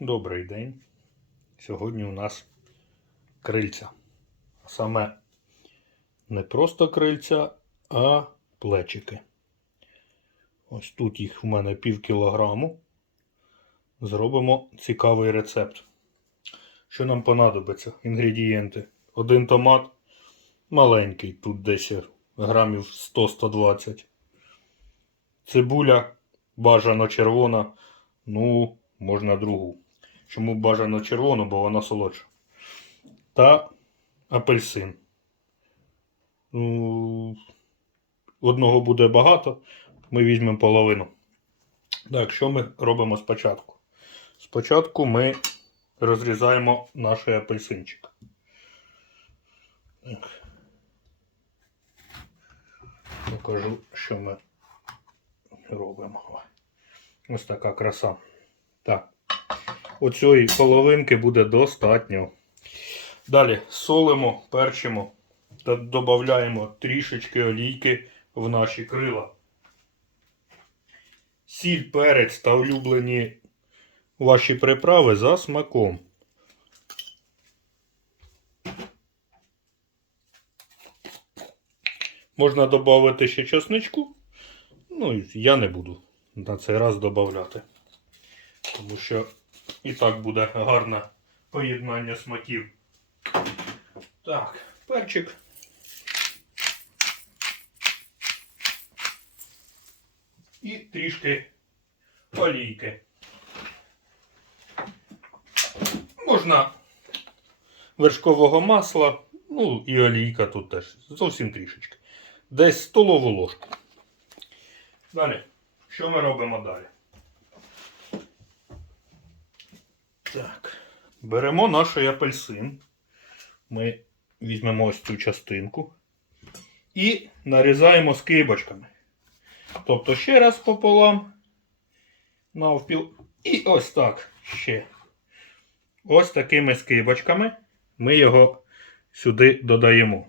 Добрий день. Сьогодні у нас крильця. Саме не просто крильця, а плечики. Ось тут їх в мене пів кілограму. Зробимо цікавий рецепт. Що нам понадобиться? Інгредієнти. Один томат маленький, тут десь грамів 100-120. Цибуля бажано червона. Ну, можна другу. Чому бажано червону, бо вона солодша. Та апельсин. Ну, Одного буде багато. Ми візьмемо половину. Так, що ми робимо спочатку? Спочатку ми розрізаємо наш апельсинчик. Так. Покажу, що ми робимо. Ось така краса. Так. Оцієї половинки буде достатньо. Далі солимо, перчимо та додаємо трішечки олійки в наші крила. Сіль, перець та улюблені ваші приправи за смаком. Можна додати ще чесничку. Ну, я не буду на цей раз додати. Тому що і так буде гарне поєднання смаків. Так, перчик. І трішки олійки. Можна вершкового масла, ну і олійка тут теж. Зовсім трішечки. Десь столову ложку. Далі. Що ми робимо далі? Так. Беремо наш апельсин. Ми візьмемо ось цю частинку і нарізаємо скибочками. Тобто ще раз пополам, навпіл. І ось так ще. Ось такими скибочками ми його сюди додаємо.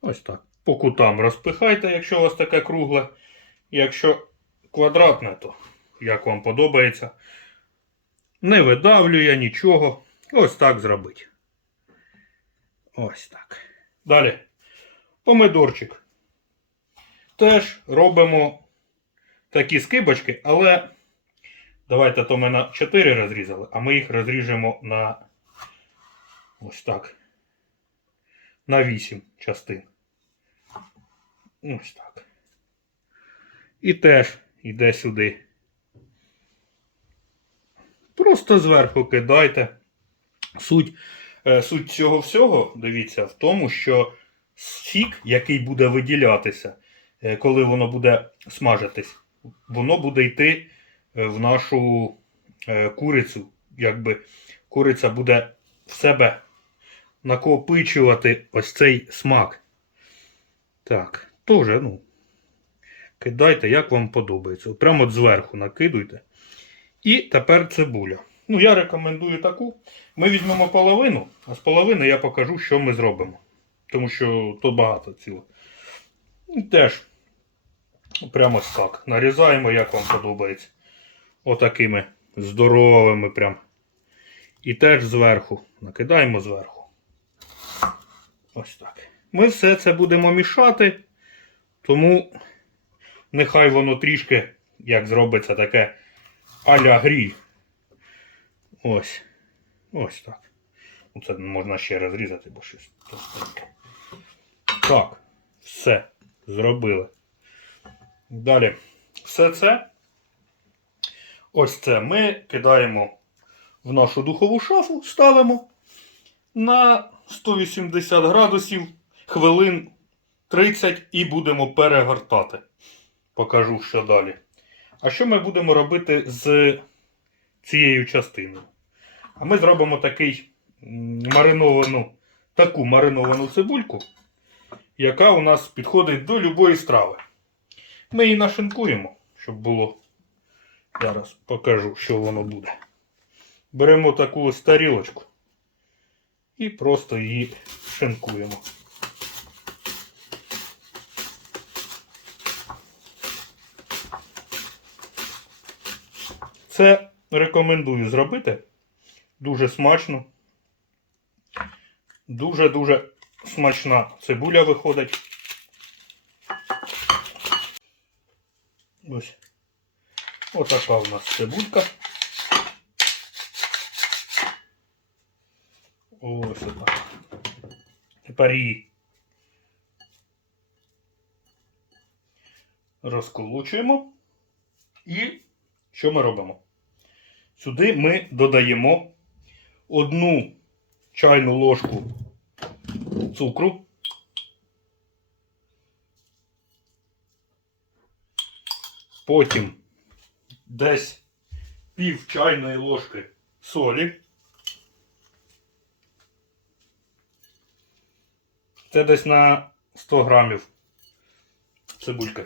Ось так. По кутам розпихайте, якщо у вас таке кругле. Якщо квадратне, то як вам подобається. Не видавлює нічого. Ось так зробить. Ось так. Далі. Помидорчик. Теж робимо такі скибочки, але давайте то ми на 4 розрізали, а ми їх розріжемо на ось так. На 8 частин. Ось так. І теж йде сюди. Просто зверху кидайте. Суть, е, суть цього всього, дивіться, в тому, що сік, який буде виділятися, е, коли воно буде смажитись, воно буде йти е, в нашу курицю. Якби куриця буде в себе накопичувати ось цей смак. Так, теж, ну, кидайте, як вам подобається. Прямо от зверху накидуйте. І тепер цибуля. Ну, я рекомендую таку. Ми візьмемо половину, а з половини я покажу, що ми зробимо. Тому що тут багато ціло. І теж прямо так. Нарізаємо, як вам подобається. Отакими здоровими прям. І теж зверху. Накидаємо зверху. Ось так. Ми все це будемо мішати, тому нехай воно трішки, як зробиться таке а-ля гріль. Ось. Ось так. Ну, Це можна ще розрізати, бо щось товстеньке. Так, все. Зробили. Далі. Все це. Ось це ми кидаємо в нашу духову шафу, ставимо на 180 градусів хвилин 30 і будемо перегортати. Покажу, що далі. А що ми будемо робити з цією частиною? А ми зробимо такий мариновану, таку мариновану цибульку, яка у нас підходить до любої страви. Ми її нашинкуємо, щоб було. Зараз покажу, що воно буде. Беремо таку ось тарілочку і просто її шинкуємо. Це рекомендую зробити. Дуже смачно. Дуже-дуже смачна цибуля виходить. Ось. Отака у нас цибулька. Ось отак. Тепер її розколочуємо. І що ми робимо? Сюди ми додаємо одну чайну ложку цукру. Потім десь пів чайної ложки солі. Це десь на 100 грамів цибульки.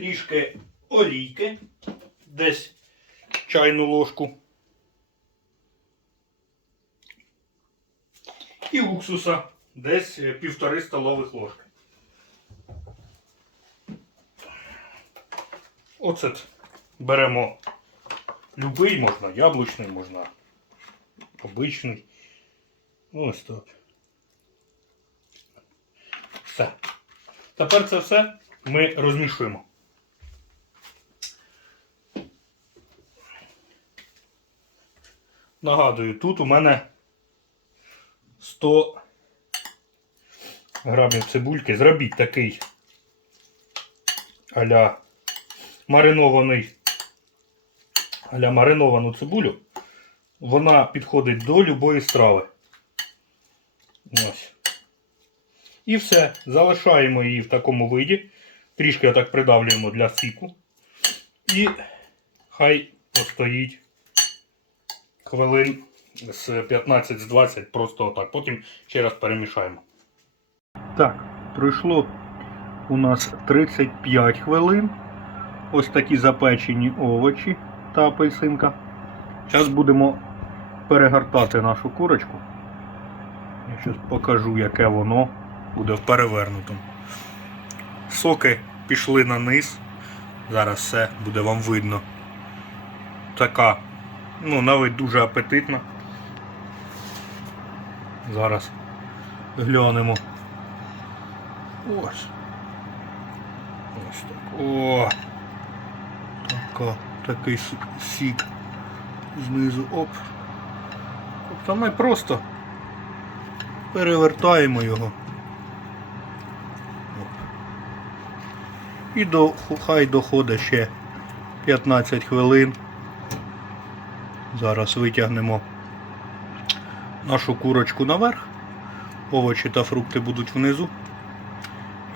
Трішки олійки, десь чайну ложку. І уксуса десь е, півтори столових ложки. Оцет беремо любий, можна яблучний, можна обичний. Ось так. Все. Тепер це все ми розмішуємо. Нагадую, тут у мене 100 грамів цибульки. Зробіть такий аля маринований аля мариновану цибулю. Вона підходить до любої страви. Ось. І все. Залишаємо її в такому виді. Трішки отак придавлюємо для сіку. І хай постоїть хвилин з 15 з 20 просто отак. Потім ще раз перемішаємо. Так, пройшло у нас 35 хвилин. Ось такі запечені овочі та апельсинка. Зараз будемо перегортати нашу курочку. Я зараз покажу, яке воно буде в перевернутому. Соки пішли на низ. Зараз все буде вам видно. Така, ну, навіть дуже апетитна. Зараз глянемо. Ось. Ось так. О! Така, такий сік знизу. Оп. Тобто ми просто перевертаємо його. І до, хай доходить ще 15 хвилин. Зараз витягнемо нашу курочку наверх. Овочі та фрукти будуть внизу.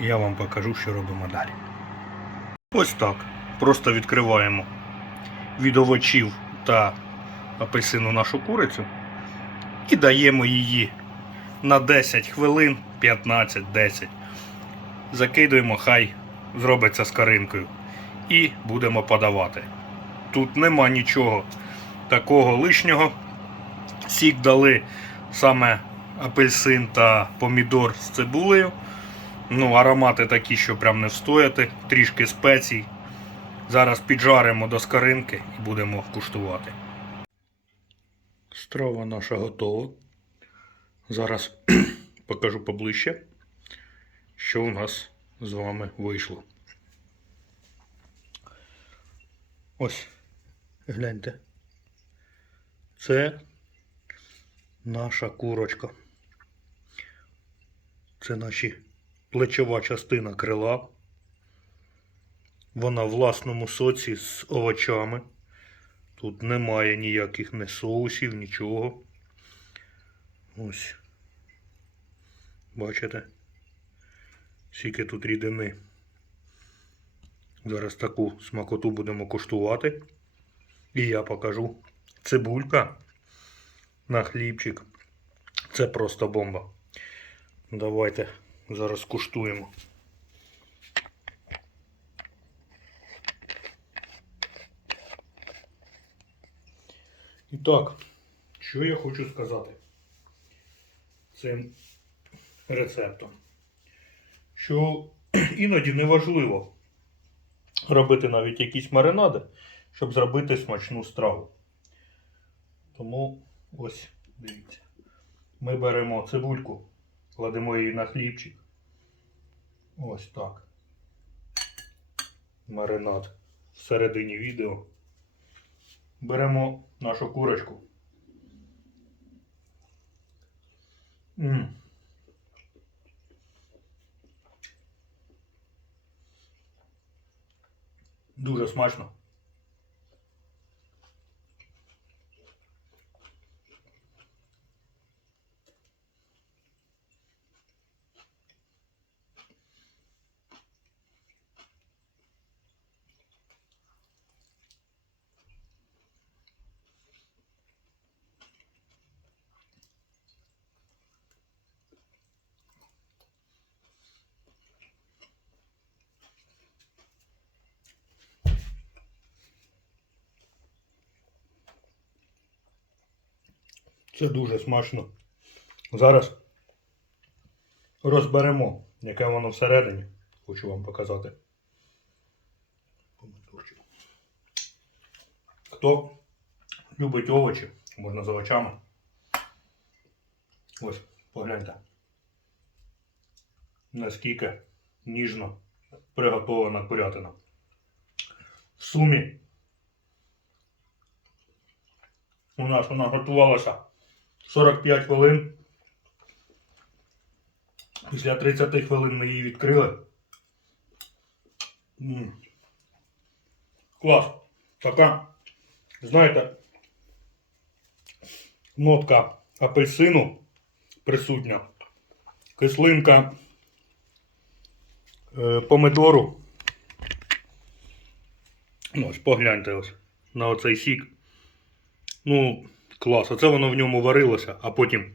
Я вам покажу, що робимо далі. Ось так. Просто відкриваємо від овочів та апельсину нашу курицю і даємо її на 10 хвилин, 15-10. Закидуємо, хай зробиться з каринкою. І будемо подавати. Тут нема нічого такого лишнього. Сік дали саме апельсин та помідор з цибулею. Ну, аромати такі, що прям не встояти, трішки спецій. Зараз піджаримо до скаринки і будемо куштувати. Страва наша готова. Зараз покажу поближче, що у нас з вами вийшло. Ось, гляньте. Це наша курочка. Це наші плечова частина крила. Вона в власному соці з овочами. Тут немає ніяких не соусів, нічого. Ось. Бачите? Скільки тут рідини. Зараз таку смакоту будемо куштувати. І я покажу цибулька на хлібчик. Це просто бомба. Давайте зараз куштуємо. І так, що я хочу сказати цим рецептом? Що іноді неважливо, робити навіть якісь маринади, щоб зробити смачну страву. Тому ось дивіться. Ми беремо цибульку, кладемо її на хлібчик. Ось так. Маринад всередині відео. Беремо нашу курочку. М. Дуже смачно. Це дуже смачно. Зараз розберемо, яке воно всередині. Хочу вам показати. Хто любить овочі, можна з овочами. Ось, погляньте. Наскільки ніжно приготована курятина. В сумі у нас вона готувалася 45 хвилин. Після 30 хвилин ми її відкрили. М. Клас. Така, знаєте, нотка апельсину присутня, кислинка е, помидору. Ну, ось погляньте ось на оцей сік. Ну, клас. Оце воно в ньому варилося, а потім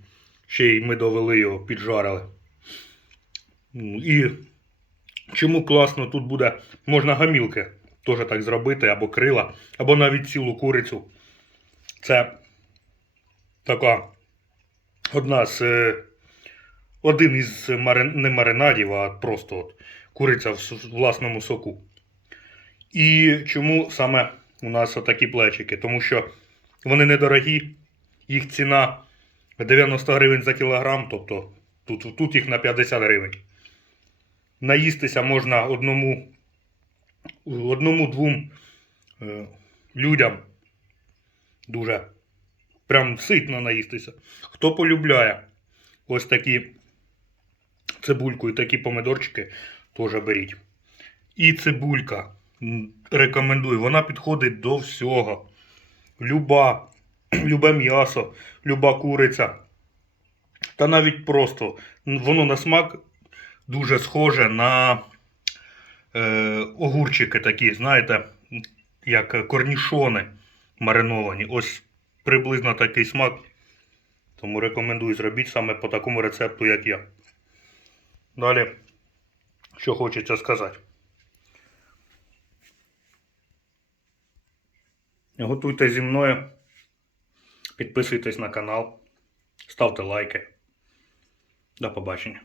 ще й ми довели його, піджарили. Ну, І чому класно тут буде, можна гамілки теж так зробити, або крила, або навіть цілу курицю. Це така одна з е, один із марин, не маринадів, а просто от, куриця в власному соку. І чому саме у нас отакі плечики? Тому що вони недорогі, їх ціна 90 гривень за кілограм, тобто тут, тут їх на 50 гривень. Наїстися можна одному, одному-двом е, людям. Дуже прям ситно наїстися. Хто полюбляє ось такі цибульку і такі помидорчики, теж беріть. І цибулька. Рекомендую, вона підходить до всього. Люба, любе м'ясо, люба куриця. Та навіть просто воно на смак дуже схоже на е, огурчики такі, знаєте, як корнішони мариновані. Ось приблизно такий смак. Тому рекомендую зробіть саме по такому рецепту, як я. Далі, що хочеться сказати. Готуйте зі мною. Підписуйтесь на канал, ставте лайки. До побачення.